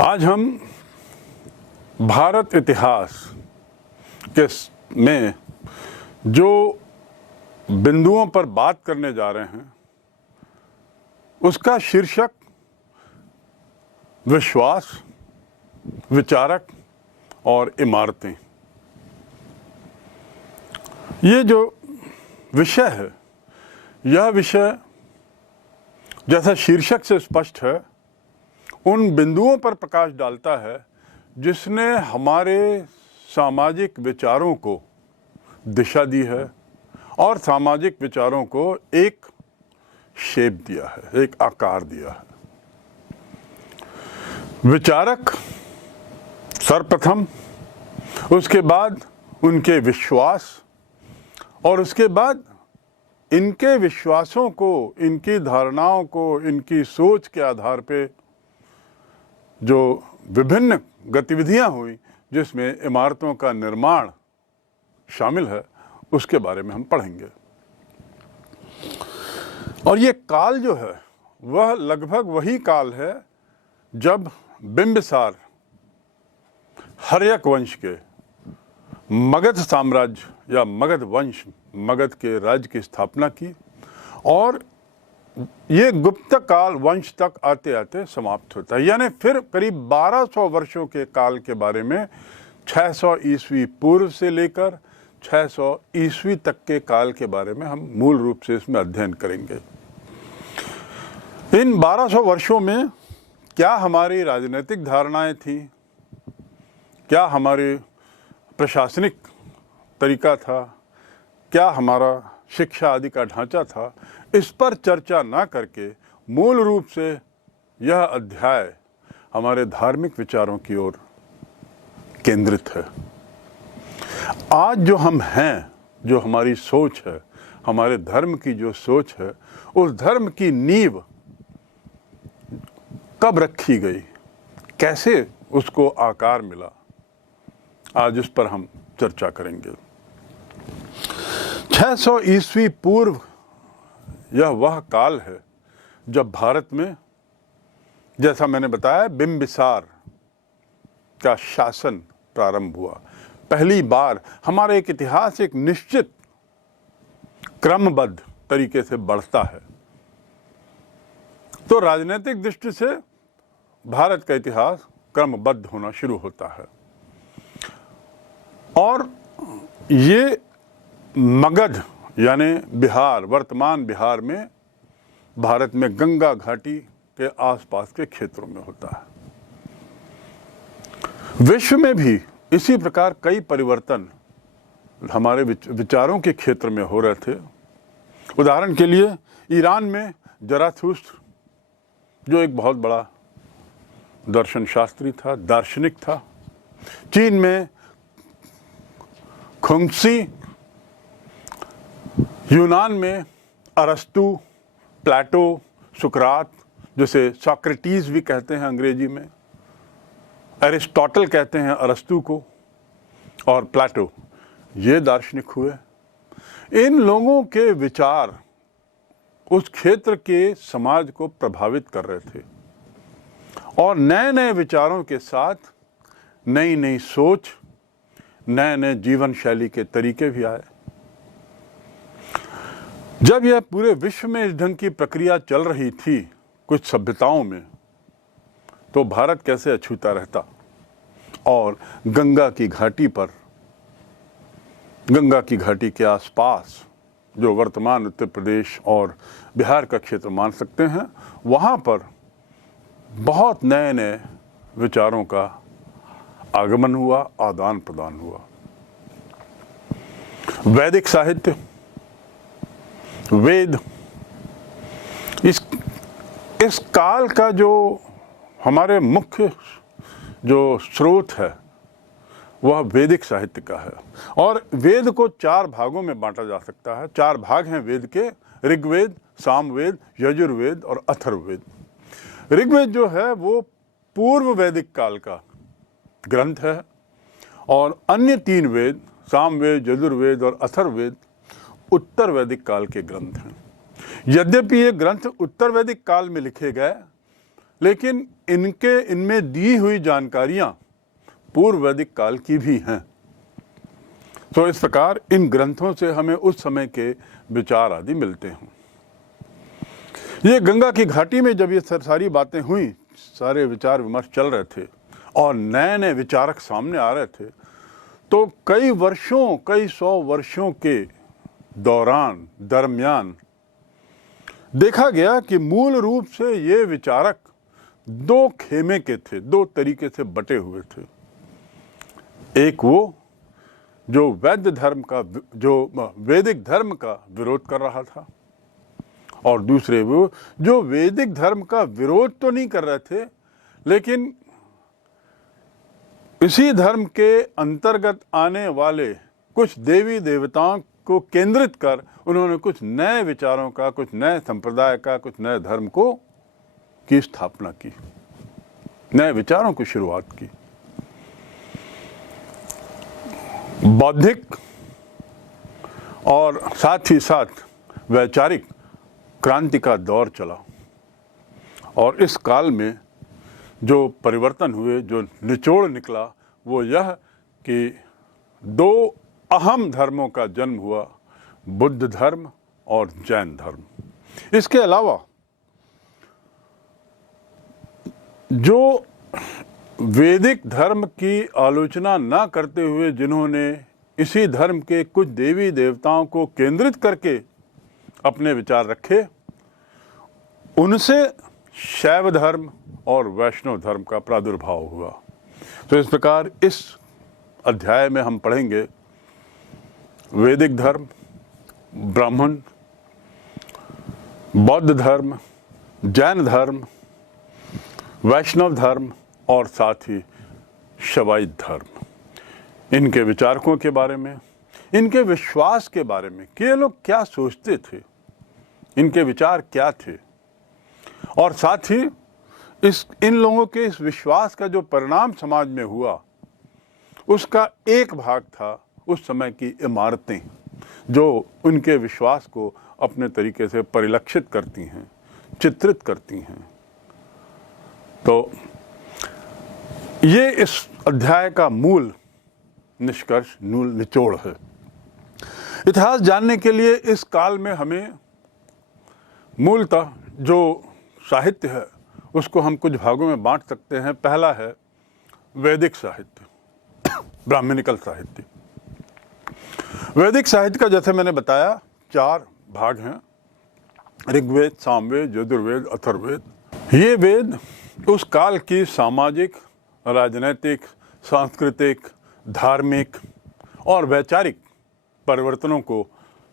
आज हम भारत इतिहास के में जो बिंदुओं पर बात करने जा रहे हैं उसका शीर्षक विश्वास, विचारक और इमारतें। ये जो विषय है, यह विषय जैसा शीर्षक से स्पष्ट है उन बिंदुओं पर प्रकाश डालता है जिसने हमारे सामाजिक विचारों को दिशा दी है और सामाजिक विचारों को एक शेप दिया है, एक आकार दिया है। विचारक सर्वप्रथम, उसके बाद उनके विश्वास और उसके बाद इनके विश्वासों को, इनकी धारणाओं को, इनकी सोच के आधार पे जो विभिन्न गतिविधियां हुई जिसमें इमारतों का निर्माण शामिल है, उसके बारे में हम पढ़ेंगे। और ये काल जो है वह लगभग वही काल है जब बिंबिसार हर्यक वंश के मगध साम्राज्य या मगध वंश, मगध के राज्य की स्थापना की और ये गुप्त काल वंश तक आते आते समाप्त होता है। यानी फिर करीब 1200 वर्षों के काल के बारे में 600 ईस्वी पूर्व से लेकर 600 ईस्वी तक के काल के बारे में हम मूल रूप से इसमें अध्ययन करेंगे। इन 1200 वर्षों में क्या हमारी राजनीतिक धारणाएं थी, क्या हमारे प्रशासनिक तरीका था, क्या हमारा शिक्षा आदि का ढांचा था, इस पर चर्चा ना करके मूल रूप से यह अध्याय हमारे धार्मिक विचारों की ओर केंद्रित है। आज जो हम हैं, जो हमारी सोच है, हमारे धर्म की जो सोच है, उस धर्म की नींव कब रखी गई, कैसे उसको आकार मिला, आज इस पर हम चर्चा करेंगे। 600 ईस्वी पूर्व यह वह काल है जब भारत में, जैसा मैंने बताया, बिंबिसार का शासन प्रारंभ हुआ। पहली बार हमारा एक इतिहास एक निश्चित क्रमबद्ध तरीके से बढ़ता है। तो राजनीतिक दृष्टि से भारत का इतिहास क्रमबद्ध होना शुरू होता है और ये मगध यानी बिहार, वर्तमान बिहार में, भारत में गंगा घाटी के आसपास के क्षेत्रों में होता है। विश्व में भी इसी प्रकार कई परिवर्तन हमारे विचारों के क्षेत्र में हो रहे थे। उदाहरण के लिए ईरान में जराथुस्त्र, जो एक बहुत बड़ा दर्शन शास्त्री था, दार्शनिक था। चीन में खुंगसी, यूनान में अरस्तु, प्लेटो, सुकरात, जिसे सॉक्रेटिस भी कहते हैं अंग्रेजी में, एरिस्टोटल कहते हैं अरस्तु को, और प्लेटो, ये दार्शनिक हुए। इन लोगों के विचार उस क्षेत्र के समाज को प्रभावित कर रहे थे और नए नए विचारों के साथ नई नई सोच, नए नए जीवन शैली के तरीके भी आए। जब यह पूरे विश्व में इस ढंग की प्रक्रिया चल रही थी कुछ सभ्यताओं में, तो भारत कैसे अछूता रहता और गंगा की घाटी पर, गंगा की घाटी के आसपास, जो वर्तमान उत्तर प्रदेश और बिहार का क्षेत्र मान सकते हैं, वहाँ पर बहुत नए नए विचारों का आगमन हुआ, आदान प्रदान हुआ। वैदिक साहित्य, वेद, इस काल का जो हमारे मुख्य जो स्रोत है वह वैदिक साहित्य का है। और वेद को 4 भागों में बांटा जा सकता है। 4 भाग हैं वेद के: ऋग्वेद, सामवेद, यजुर्वेद और अथर्ववेद। ऋग्वेद जो है वो पूर्व वैदिक काल का ग्रंथ है और अन्य 3 वेद, सामवेद, यजुर्वेद और अथर्ववेद, उत्तर वैदिक काल के ग्रंथ हैं। यद्यपि ये ग्रंथ उत्तर वैदिक काल में लिखे गए, लेकिन इनमें दी हुई जानकारियां पूर्व वैदिक काल की भी हैं। तो इस प्रकार इन ग्रंथों से हमें उस समय के विचार आदि मिलते हैं। ये गंगा की घाटी में जब ये सारी बातें हुई, सारे विचार विमर्श चल रहे थे और नए नए विचारक सामने आ रहे थे, तो कई वर्षों, कई 100 वर्षों के दरमियान देखा गया कि मूल रूप से ये विचारक दो खेमे के थे, दो तरीके से बटे हुए थे। एक वो जो वैदिक धर्म का विरोध कर रहा था, और दूसरे वो जो वैदिक धर्म का विरोध तो नहीं कर रहे थे, लेकिन इसी धर्म के अंतर्गत आने वाले कुछ देवी देवताओं को केंद्रित कर उन्होंने कुछ नए विचारों का, कुछ नए संप्रदाय का, कुछ नए धर्म की स्थापना की, नए विचारों की शुरुआत की। बौद्धिक और साथ ही साथ वैचारिक क्रांति का दौर चला, और इस काल में जो परिवर्तन हुए, जो निचोड़ निकला, वो यह कि दो अहम धर्मों का जन्म हुआ, बुद्ध धर्म और जैन धर्म। इसके अलावा जो वैदिक धर्म की आलोचना न करते हुए जिन्होंने इसी धर्म के कुछ देवी देवताओं को केंद्रित करके अपने विचार रखे, उनसे शैव धर्म और वैष्णव धर्म का प्रादुर्भाव हुआ। तो इस प्रकार इस अध्याय में हम पढ़ेंगे वैदिक धर्म, ब्राह्मण, बौद्ध धर्म, जैन धर्म, वैष्णव धर्म और साथ ही शैवाइत धर्म। इनके विचारकों के बारे में, इनके विश्वास के बारे में कि ये लोग क्या सोचते थे, इनके विचार क्या थे, और साथ ही इन लोगों के इस विश्वास का जो परिणाम समाज में हुआ, उसका एक भाग था उस समय की इमारतें जो उनके विश्वास को अपने तरीके से परिलक्षित करती हैं, चित्रित करती हैं। तो ये इस अध्याय का मूल निष्कर्ष, मूल निचोड़ है। इतिहास जानने के लिए इस काल में हमें मूलतः जो साहित्य है उसको हम कुछ भागों में बांट सकते हैं। पहला है वैदिक साहित्य, ब्राह्मणिकल साहित्य। वैदिक साहित्य का जैसे मैंने बताया 4 भाग हैं, ऋग्वेद, सामवेद, यजुर्वेद, अथर्ववेद। ये वेद उस काल की सामाजिक, राजनैतिक, सांस्कृतिक, धार्मिक और वैचारिक परिवर्तनों को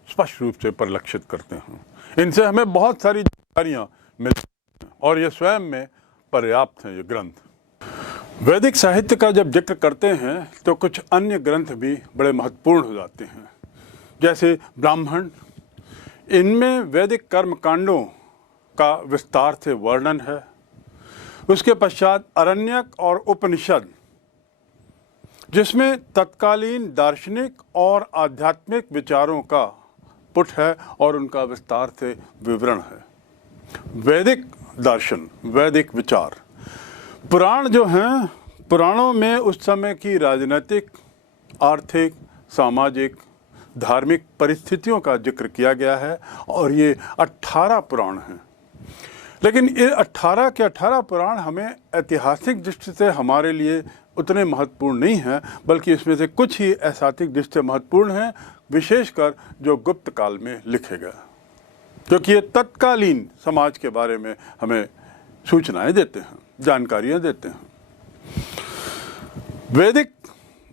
स्पष्ट रूप से परिलक्षित करते हैं। इनसे हमें बहुत सारी जानकारियाँ मिलती हैं और ये स्वयं में पर्याप्त हैं। ये ग्रंथ वैदिक साहित्य का जब जिक्र करते हैं तो कुछ अन्य ग्रंथ भी बड़े महत्वपूर्ण हो जाते हैं, जैसे ब्राह्मण। इनमें वैदिक कर्मकांडों का विस्तार से वर्णन है। उसके पश्चात अरण्यक और उपनिषद, जिसमें तत्कालीन दार्शनिक और आध्यात्मिक विचारों का पुट है और उनका विस्तार से विवरण है। वैदिक दर्शन, वैदिक विचार। पुराण जो हैं, पुराणों में उस समय की राजनीतिक, आर्थिक, सामाजिक, धार्मिक परिस्थितियों का जिक्र किया गया है और ये 18 पुराण हैं। लेकिन ये 18 के 18 पुराण हमें ऐतिहासिक दृष्टि से हमारे लिए उतने महत्वपूर्ण नहीं हैं, बल्कि इसमें से कुछ ही ऐतिहासिक दृष्टि से महत्वपूर्ण हैं, विशेषकर जो गुप्त काल में लिखे गए, क्योंकि ये तत्कालीन समाज के बारे में हमें सूचनाएं देते हैं, जानकारियां देते हैं। वैदिक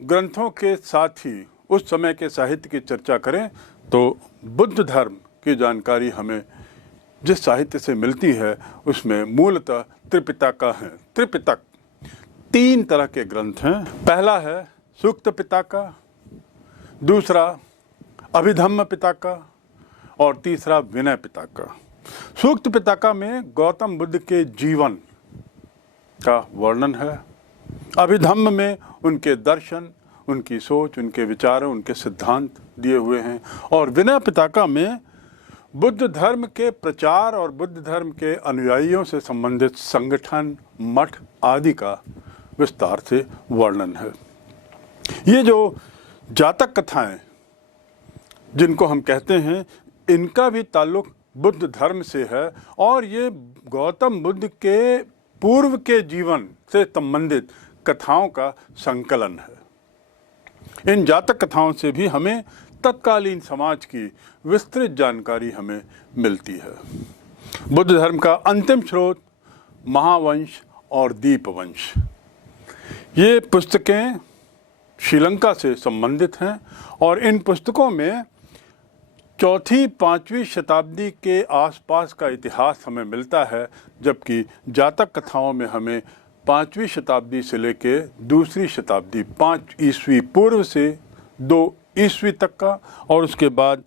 ग्रंथों के साथ ही उस समय के साहित्य की चर्चा करें तो बुद्ध धर्म की जानकारी हमें जिस साहित्य से मिलती है उसमें मूलतः त्रिपिटका है। त्रिपिटक 3 तरह के ग्रंथ हैं। पहला है सूक्त पिटका, दूसरा अभिधम्म पिटका और तीसरा विनय पिटका। सूक्त पिटका में गौतम बुद्ध के जीवन का वर्णन है। अभिधम्म में उनके दर्शन, उनकी सोच, उनके विचार, उनके सिद्धांत दिए हुए हैं। और विनय पिटका में बुद्ध धर्म के प्रचार और बुद्ध धर्म के अनुयायियों से संबंधित संगठन, मठ आदि का विस्तार से वर्णन है। ये जो जातक कथाएं जिनको हम कहते हैं, इनका भी ताल्लुक बुद्ध धर्म से है और ये गौतम बुद्ध के पूर्व के जीवन से संबंधित कथाओं का संकलन है। इन जातक कथाओं से भी हमें तत्कालीन समाज की विस्तृत जानकारी हमें मिलती है। बुद्ध धर्म का अंतिम स्रोत महावंश और दीपवंश, ये पुस्तकें श्रीलंका से संबंधित हैं और इन पुस्तकों में 4वीं-5वीं शताब्दी के आसपास का इतिहास हमें मिलता है, जबकि जातक कथाओं में हमें 5वीं शताब्दी से लेकर 2री शताब्दी 5 ईस्वी पूर्व से 2 ईस्वी तक का, और उसके बाद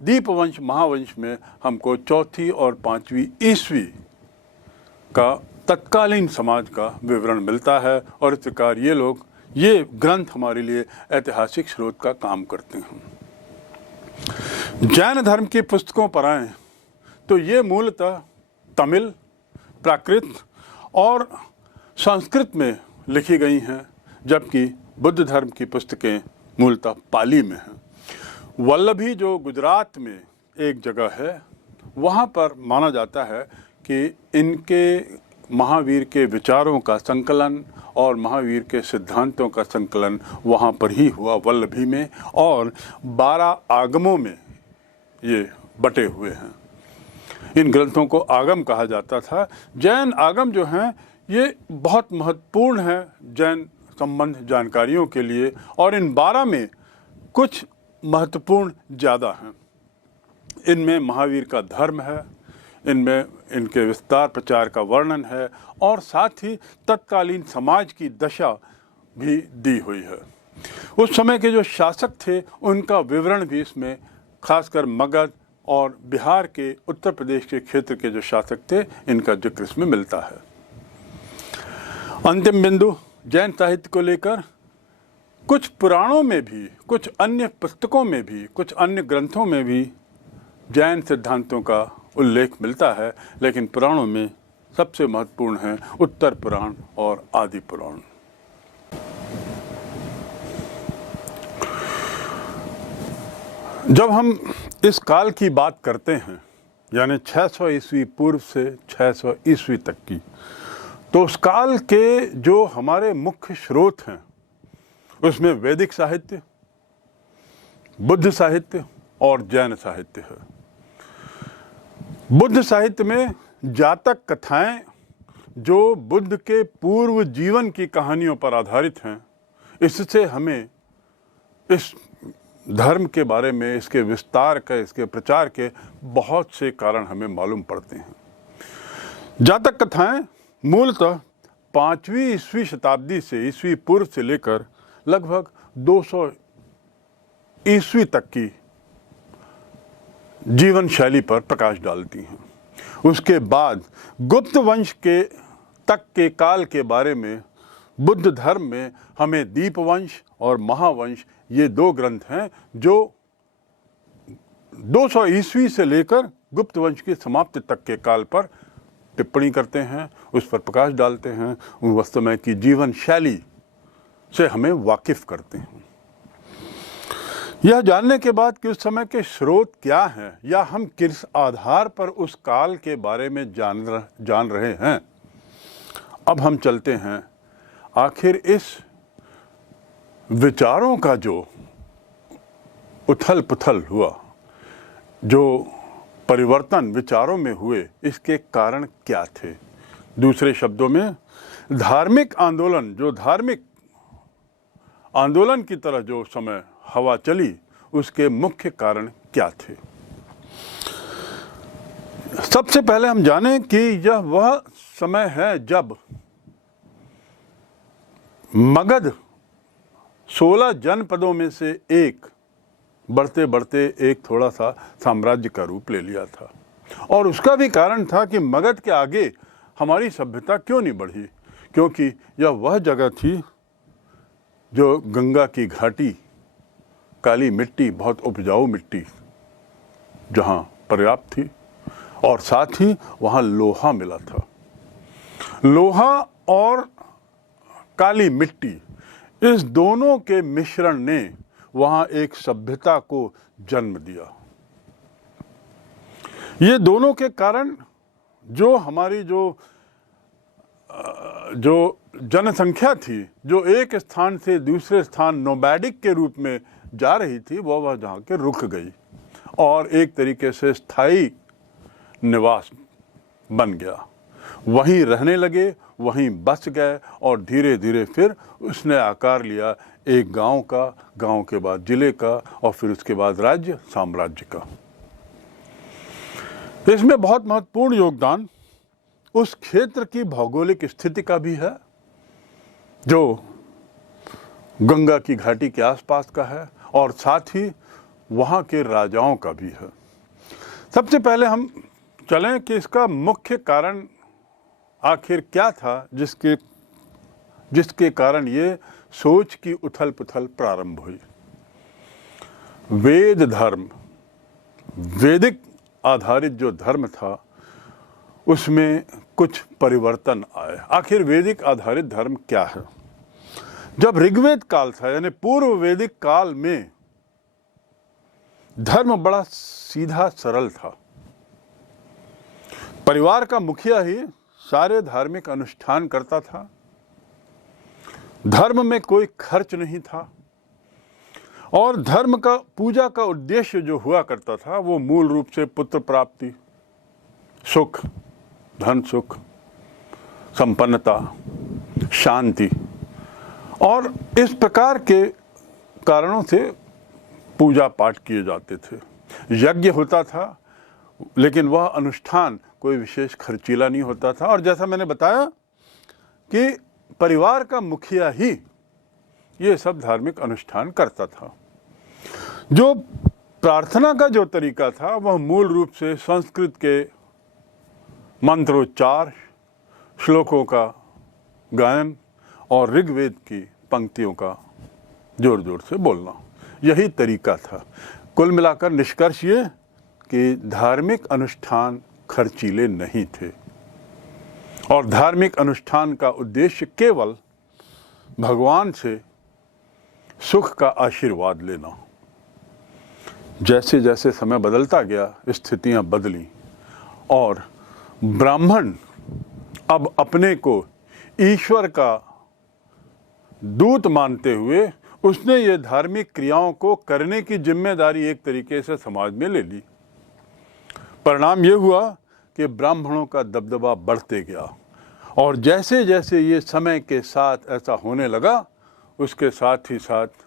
दीपवंश महावंश में हमको 4वीं और 5वीं ईस्वी का तत्कालीन समाज का विवरण मिलता है। और इस प्रकार ये ग्रंथ हमारे लिए ऐतिहासिक स्रोत का काम करते हैं। जैन धर्म की पुस्तकों पर आएं तो ये मूलतः तमिल, प्राकृत और संस्कृत में लिखी गई हैं, जबकि बुद्ध धर्म की पुस्तकें मूलतः पाली में हैं। वल्लभी जो गुजरात में एक जगह है, वहाँ पर माना जाता है कि इनके महावीर के विचारों का संकलन और महावीर के सिद्धांतों का संकलन वहाँ पर ही हुआ, वल्लभी में, और 12 आगमों में ये बटे हुए हैं। इन ग्रंथों को आगम कहा जाता था। जैन आगम जो हैं ये बहुत महत्वपूर्ण है जैन संबंध जानकारियों के लिए, और इन 12 में कुछ महत्वपूर्ण ज़्यादा हैं। इनमें महावीर का धर्म है, इनमें इनके विस्तार प्रचार का वर्णन है, और साथ ही तत्कालीन समाज की दशा भी दी हुई है। उस समय के जो शासक थे उनका विवरण भी इसमें, खासकर मगध और बिहार के उत्तर प्रदेश के क्षेत्र के जो शासक थे, इनका जिक्र इसमें मिलता है। अंतिम बिंदु जैन साहित्य को लेकर कुछ पुराणों में भी, कुछ अन्य पुस्तकों में भी, कुछ अन्य ग्रंथों में भी जैन सिद्धांतों का उल्लेख मिलता है, लेकिन पुराणों में सबसे महत्वपूर्ण है उत्तर पुराण और आदि पुराण। जब हम इस काल की बात करते हैं, यानी 600 ईस्वी पूर्व से 600 ईस्वी तक की, तो उस काल के जो हमारे मुख्य स्रोत हैं उसमें वैदिक साहित्य, बुद्ध साहित्य और जैन साहित्य है। बुद्ध साहित्य में जातक कथाएं जो बुद्ध के पूर्व जीवन की कहानियों पर आधारित हैं, इससे हमें इस धर्म के बारे में, इसके विस्तार के, इसके प्रचार के बहुत से कारण हमें मालूम पड़ते हैं। जातक कथाएं मूलतः 5वीं ईस्वी शताब्दी से, ईस्वी पूर्व से लेकर लगभग 200 ईस्वी तक की जीवन शैली पर प्रकाश डालती हैं। उसके बाद गुप्त वंश के तक के काल के बारे में बुद्ध धर्म में हमें दीपवंश और महावंश, ये 2 ग्रंथ हैं जो 200 ईस्वी से लेकर गुप्त वंश की समाप्ति तक के काल पर टिप्पणी करते हैं, उस पर प्रकाश डालते हैं, उस समय की जीवन शैली से हमें वाकिफ करते हैं। यह जानने के बाद कि उस समय के स्रोत क्या हैं या हम किस आधार पर उस काल के बारे में जान रहे हैं, अब हम चलते हैं आखिर इस विचारों का जो उथल पुथल हुआ, जो परिवर्तन विचारों में हुए, इसके कारण क्या थे। दूसरे शब्दों में धार्मिक आंदोलन, जो धार्मिक आंदोलन की तरह जो समय हवा चली, उसके मुख्य कारण क्या थे। सबसे पहले हम जानें कि यह वह समय है जब मगध 16 जनपदों में से एक बढ़ते बढ़ते एक थोड़ा सा साम्राज्य का रूप ले लिया था, और उसका भी कारण था कि मगध के आगे हमारी सभ्यता क्यों नहीं बढ़ी, क्योंकि यह वह जगह थी जो गंगा की घाटी, काली मिट्टी, बहुत उपजाऊ मिट्टी, जहाँ पर्याप्त थी और साथ ही वहाँ लोहा मिला था। लोहा और काली मिट्टी, इस दोनों के मिश्रण ने वहाँ एक सभ्यता को जन्म दिया। ये दोनों के कारण जो हमारी जो जनसंख्या थी, जो एक स्थान से दूसरे स्थान नोमैडिक के रूप में जा रही थी, वह जहाँ के रुक गई और एक तरीके से स्थायी निवास बन गया। वहीं रहने लगे, वहीं बस गए और धीरे धीरे फिर उसने आकार लिया एक गांव का, गांव के बाद जिले का और फिर उसके बाद राज्य साम्राज्य का। इसमें बहुत महत्वपूर्ण योगदान उस क्षेत्र की भौगोलिक स्थिति का भी है जो गंगा की घाटी के आसपास का है और साथ ही वहाँ के राजाओं का भी है। सबसे पहले हम चलें कि इसका मुख्य कारण आखिर क्या था जिसके कारण ये सोच की उथल पुथल प्रारंभ हुई। वेद धर्म, वैदिक आधारित जो धर्म था उसमें कुछ परिवर्तन आए। आखिर वैदिक आधारित धर्म क्या है? जब ऋग्वेद काल था यानी पूर्व वैदिक काल में धर्म बड़ा सीधा सरल था। परिवार का मुखिया ही सारे धार्मिक अनुष्ठान करता था। धर्म में कोई खर्च नहीं था और धर्म का पूजा का उद्देश्य जो हुआ करता था वो मूल रूप से पुत्र प्राप्ति, सुख, धन सुख, संपन्नता, शांति और इस प्रकार के कारणों से पूजा पाठ किए जाते थे। यज्ञ होता था लेकिन वह अनुष्ठान कोई विशेष खर्चीला नहीं होता था और जैसा मैंने बताया कि परिवार का मुखिया ही ये सब धार्मिक अनुष्ठान करता था। जो प्रार्थना का जो तरीका था वह मूल रूप से संस्कृत के मंत्रोच्चार, श्लोकों का गायन और ऋग्वेद की पंक्तियों का जोर जोर से बोलना, यही तरीका था। कुल मिलाकर निष्कर्ष ये कि धार्मिक अनुष्ठान खर्चीले नहीं थे और धार्मिक अनुष्ठान का उद्देश्य केवल भगवान से सुख का आशीर्वाद लेना। जैसे जैसे समय बदलता गया स्थितियां बदली और ब्राह्मण अब अपने को ईश्वर का दूत मानते हुए उसने ये धार्मिक क्रियाओं को करने की जिम्मेदारी एक तरीके से समाज में ले ली। परिणाम ये हुआ कि ब्राह्मणों का दबदबा बढ़ते गया और जैसे जैसे ये समय के साथ ऐसा होने लगा उसके साथ ही साथ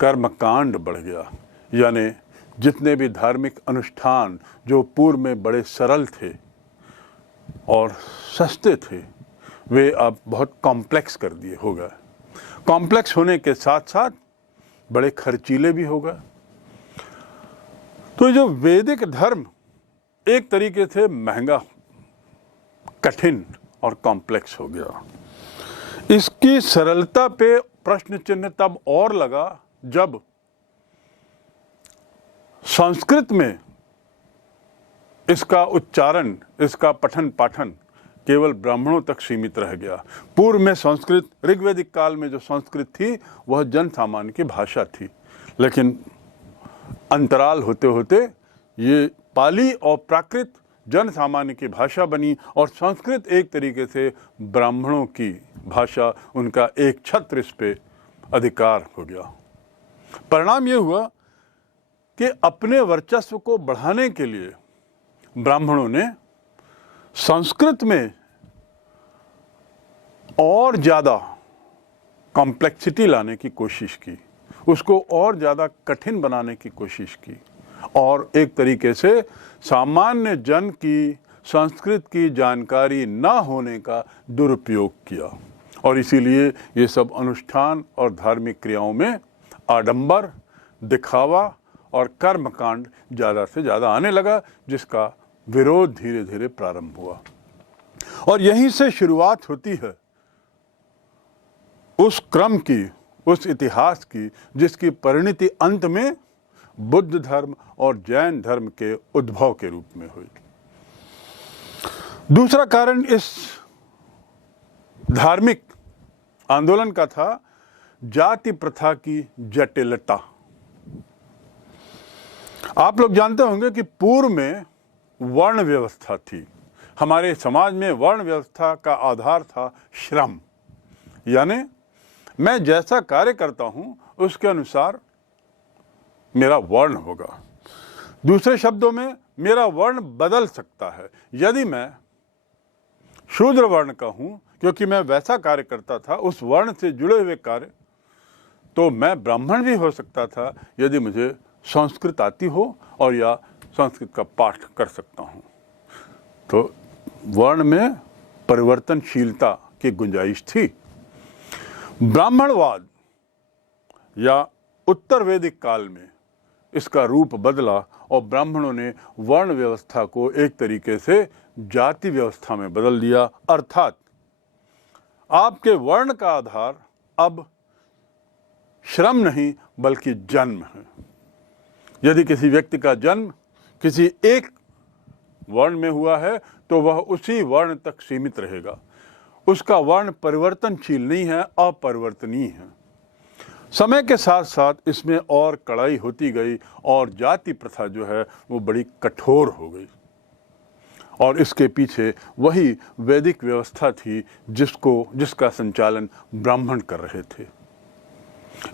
कर्मकांड बढ़ गया। यानी जितने भी धार्मिक अनुष्ठान जो पूर्व में बड़े सरल थे और सस्ते थे वे अब बहुत कॉम्प्लेक्स कर दिए हो गए। कॉम्प्लेक्स होने के साथ साथ बड़े खर्चीले भी हो गए। तो जो वैदिक धर्म एक तरीके से महंगा, कठिन और कॉम्प्लेक्स हो गया। इसकी सरलता पे प्रश्न चिन्ह तब और लगा जब संस्कृत में इसका उच्चारण, इसका पठन पाठन केवल ब्राह्मणों तक सीमित रह गया। पूर्व में संस्कृत, ऋग्वैदिक काल में जो संस्कृत थी वह जन सामान्य की भाषा थी, लेकिन अंतराल होते होते ये पाली और प्राकृत जन सामान्य की भाषा बनी और संस्कृत एक तरीके से ब्राह्मणों की भाषा, उनका एक छत्र इस पे अधिकार हो गया। परिणाम ये हुआ कि अपने वर्चस्व को बढ़ाने के लिए ब्राह्मणों ने संस्कृत में और ज़्यादा कॉम्प्लेक्सिटी लाने की कोशिश की, उसको और ज़्यादा कठिन बनाने की कोशिश की और एक तरीके से सामान्य जन की संस्कृत की जानकारी ना होने का दुरुपयोग किया और इसीलिए ये सब अनुष्ठान और धार्मिक क्रियाओं में आडंबर, दिखावा और कर्मकांड ज़्यादा से ज़्यादा आने लगा, जिसका विरोध धीरे धीरे प्रारंभ हुआ। और यहीं से शुरुआत होती है उस क्रम की, उस इतिहास की जिसकी परिणति अंत में बुद्ध धर्म और जैन धर्म के उद्भव के रूप में हुई। दूसरा कारण इस धार्मिक आंदोलन का था जाति प्रथा की जटिलता। आप लोग जानते होंगे कि पूर्व में वर्ण व्यवस्था थी। हमारे समाज में वर्ण व्यवस्था का आधार था श्रम, यानी मैं जैसा कार्य करता हूं उसके अनुसार मेरा वर्ण होगा। दूसरे शब्दों में मेरा वर्ण बदल सकता है। यदि मैं शूद्र वर्ण का हूं क्योंकि मैं वैसा कार्य करता था, उस वर्ण से जुड़े हुए कार्य, तो मैं ब्राह्मण भी हो सकता था यदि मुझे संस्कृत आती हो और या संस्कृत का पाठ कर सकता हूं। तो वर्ण में परिवर्तनशीलता की गुंजाइश थी। ब्राह्मणवाद या उत्तर वैदिक काल में इसका रूप बदला और ब्राह्मणों ने वर्ण व्यवस्था को एक तरीके से जाति व्यवस्था में बदल दिया। अर्थात आपके वर्ण का आधार अब श्रम नहीं बल्कि जन्म है। यदि किसी व्यक्ति का जन्म किसी एक वर्ण में हुआ है तो वह उसी वर्ण तक सीमित रहेगा। उसका वर्ण परिवर्तनशील नहीं है, अपरिवर्तनीय है। समय के साथ साथ इसमें और कड़ाई होती गई और जाति प्रथा जो है वो बड़ी कठोर हो गई और इसके पीछे वही वैदिक व्यवस्था थी जिसका संचालन ब्राह्मण कर रहे थे।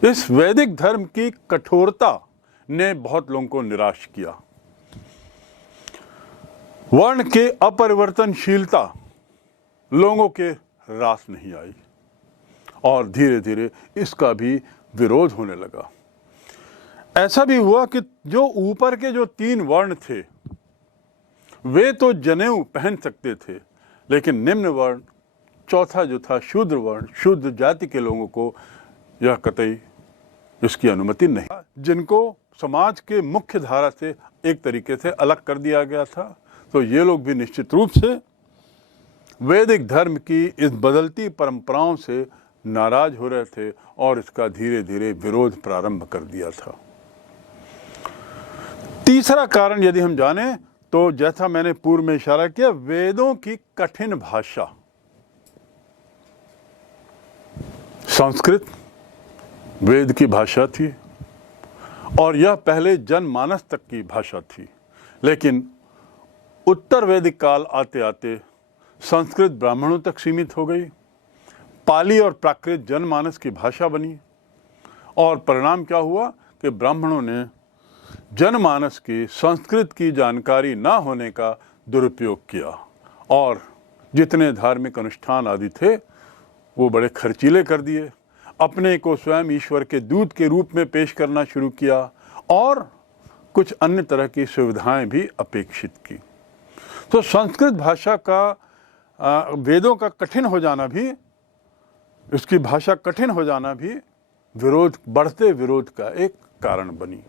इस वैदिक धर्म की कठोरता ने बहुत लोगों को निराश किया। वर्ण के अपरिवर्तनशीलता लोगों के रास नहीं आई और धीरे धीरे इसका भी विरोध होने लगा। ऐसा भी हुआ कि जो ऊपर के जो 3 वर्ण थे वे तो जनेऊ पहन सकते थे, लेकिन निम्न वर्ण, चौथा जो था शूद्र वर्ण, शूद्र जाति के लोगों को यह कतई इसकी अनुमति नहीं। जिनको समाज के मुख्य धारा से एक तरीके से अलग कर दिया गया था, तो ये लोग भी निश्चित रूप से वैदिक धर्म की इस बदलती परंपराओं से नाराज हो रहे थे और इसका धीरे धीरे विरोध प्रारंभ कर दिया था। तीसरा कारण यदि हम जानें तो जैसा मैंने पूर्व में इशारा किया, वेदों की कठिन भाषा। संस्कृत वेद की भाषा थी और यह पहले जनमानस तक की भाषा थी, लेकिन उत्तर वैदिक काल आते आते संस्कृत ब्राह्मणों तक सीमित हो गई, पाली और प्राकृत जनमानस की भाषा बनी और परिणाम क्या हुआ कि ब्राह्मणों ने जनमानस की संस्कृत की जानकारी न होने का दुरुपयोग किया और जितने धार्मिक अनुष्ठान आदि थे वो बड़े खर्चीले कर दिए। अपने को स्वयं ईश्वर के दूत के रूप में पेश करना शुरू किया और कुछ अन्य तरह की सुविधाएं भी अपेक्षित की। तो संस्कृत भाषा का वेदों का कठिन हो जाना भी, इसकी भाषा कठिन हो जाना भी बढ़ते विरोध का एक कारण बनी।